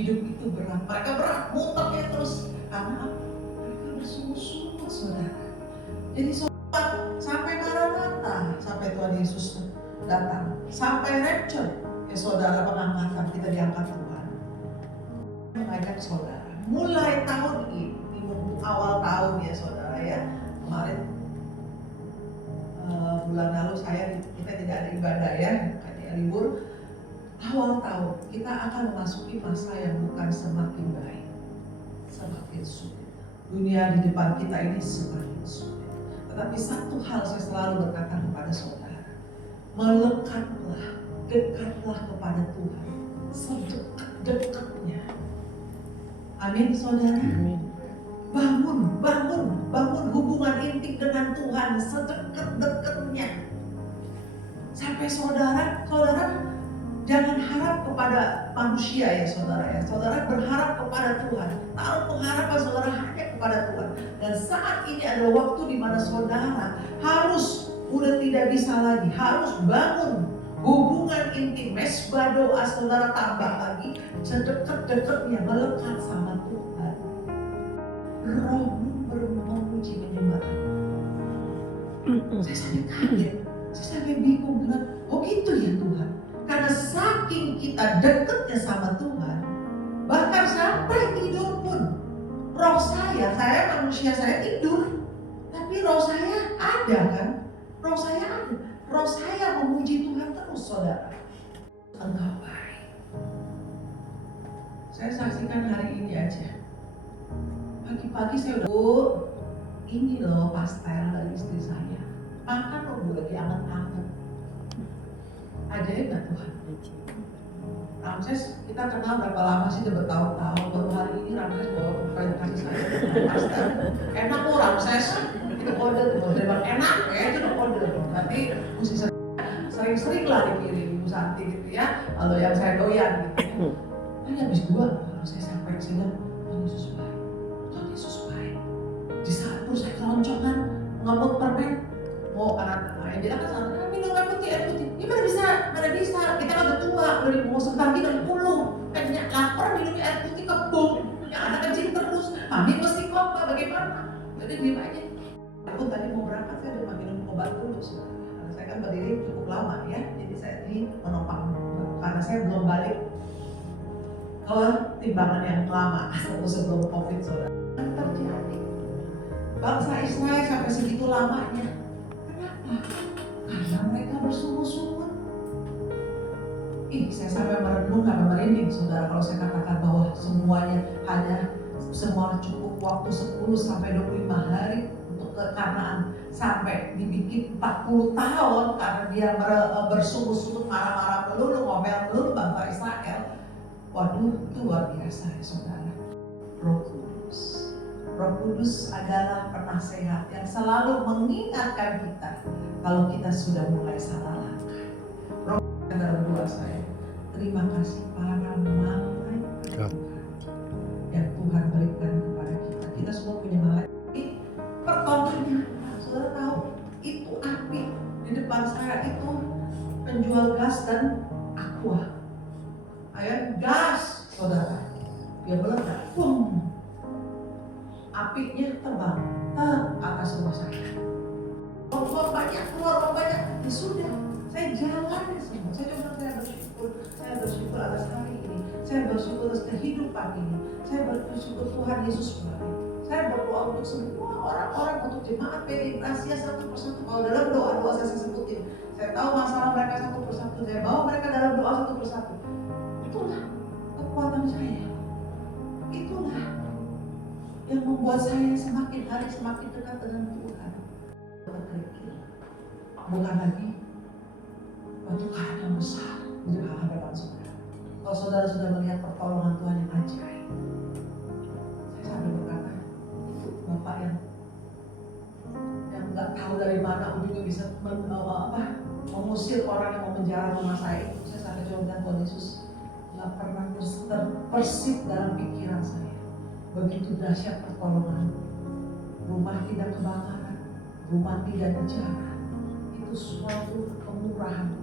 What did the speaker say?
hidup itu berat. Mereka berat, muternya terus. Karena mereka bersungguh-sungguh, saudara. Jadi sampai Maranatha, sampai Tuhan Yesus datang, sampai rapture, ya saudara, pengangkatan kita diangkat Tuhan. Mengajak saudara, mulai tahun ini, awal tahun ya saudara ya, kemarin bulan lalu kita tidak ada ibadah ya, hanya libur. Awal tahun kita akan memasuki masa yang bukan semakin baik, semakin sulit. Dunia di depan kita ini semakin sulit. Tetapi satu hal saya selalu berkata kepada saudara, melekatlah, dekatlah kepada Tuhan, sedekat-dekatnya. Amin saudara. Amin. Bangun hubungan intim dengan Tuhan sedekat-dekatnya. Sampai saudara jangan harap kepada manusia ya saudara ya. Saudara berharap kepada Tuhan. Taruh pengharapan saudara hanya kepada Tuhan. Dan saat ini adalah waktu di mana saudara harus udah tidak bisa lagi, harus bangun hubungan intim, mesbah doa saudara tambah lagi sedekat-dekatnya, melekat sama Tuhan. Rohmu memuji menyembah. Saya sampai kaget, saya sampai bingung dengan, oh gitu ya Tuhan. Karena saking kita dekatnya sama Tuhan, bahkan sampai tidur pun, roh saya manusia saya tidur, tapi roh saya ada kan? Roh saya ada, roh saya memuji Tuhan terus saudara. Engkau baik. Saya saksikan hari ini aja. Pagi-pagi saya udah, ini loh pastel dari istri saya. Makan loh Bu, lagi anget-anget. Ajaib gak Tuhan? Ramses, kita kenal berapa lama sih, udah bertahun-tahun. Baru hari ini Ramses bawa presentasi saya pastel. Enak kok Ramses, itu kode tuh, memang enak ya, itu udah kode. Tapi mesti sering-sering lah dikirim Bu Santi gitu ya. Kalau yang saya doyan gitu. Tapi habis dua, kalau saya sampai sini, Tuhan Yesus baik. Tuhan Yesus baik. Di saat perut saya keloncongan, ngemut permen, mau anak-anak yang bilang kan sana, minum air putih. Ini mana bisa, kita kan udah tua, udah mau sebentar kita 60, kayaknya lapar minum air putih kembung, yang anak kecil terus, mami mesti koma, bagaimana? Jadi diem aja. Aku tadi mau berangkat, saya udah minum obat dulu sebenarnya, karena saya kan berdiri cukup lama ya, jadi saya ini menopang, karena saya belum balik ke timbangan yang lama, sebelum COVID saudara. Kan terjadi, bangsa Israel sampai segitu lamanya. Kenapa? Karena mereka bersungguh-sungguh. Saya sampai merenung, sampai merinding saudara kalau saya katakan bahwa semuanya semua cukup waktu 10 sampai 25 hari untuk ke Kanaan, sampai dibikin 40 tahun karena dia bersungguh-sungguh, marah-marah melulu, ngomel melulu bangsa Israel. Waduh, itu luar biasa ya saudara. Roh Kudus adalah penasehat yang selalu mengingatkan kita kalau kita sudah mulai salah langkah. Roh dalam doa saya, terima kasih para malaikat yang Tuhan berikan kepada kita. Kita semua punya malaikat. Pertolongannya, saudara tahu, itu api di depan saya itu penjual gas dan aqua. Gas, saudara, dia meledak, boom. Apinya terbang ke atas rumah saya. Keluar banyak, ya sudah, saya jalan ya semua. Saya bersyukur atas hari ini. Saya bersyukur atas kehidupan ini. Saya bersyukur Tuhan Yesus baik. Saya berdoa untuk semua orang-orang, untuk jemaat PDI Asia satu persatu. Kalau dalam doa-doa saya sebutin, saya tahu masalah mereka satu persatu. Saya bawa mereka dalam doa satu persatu. Itulah kekuatan saya. Itulah yang membuat saya semakin hari semakin dekat dengan Tuhan. Berkerikil, bukan lagi Tuhan yang besar di hadapan saudara. Kalau saudara sudah melihat pertolongan Tuhan yang ajaib, saya sampai berkata, itu Bapak yang nggak tahu dari mana ujungnya bisa mengusir orang yang mau menjara mama saya. Saya sampai coba bilang, Tuhan Yesus nggak pernah terpersit dalam pikiran saya. Begitu dahsyat pertolongan. Rumah tidak kebakaran, rumah tidak dijarah. Itu suatu kemurahan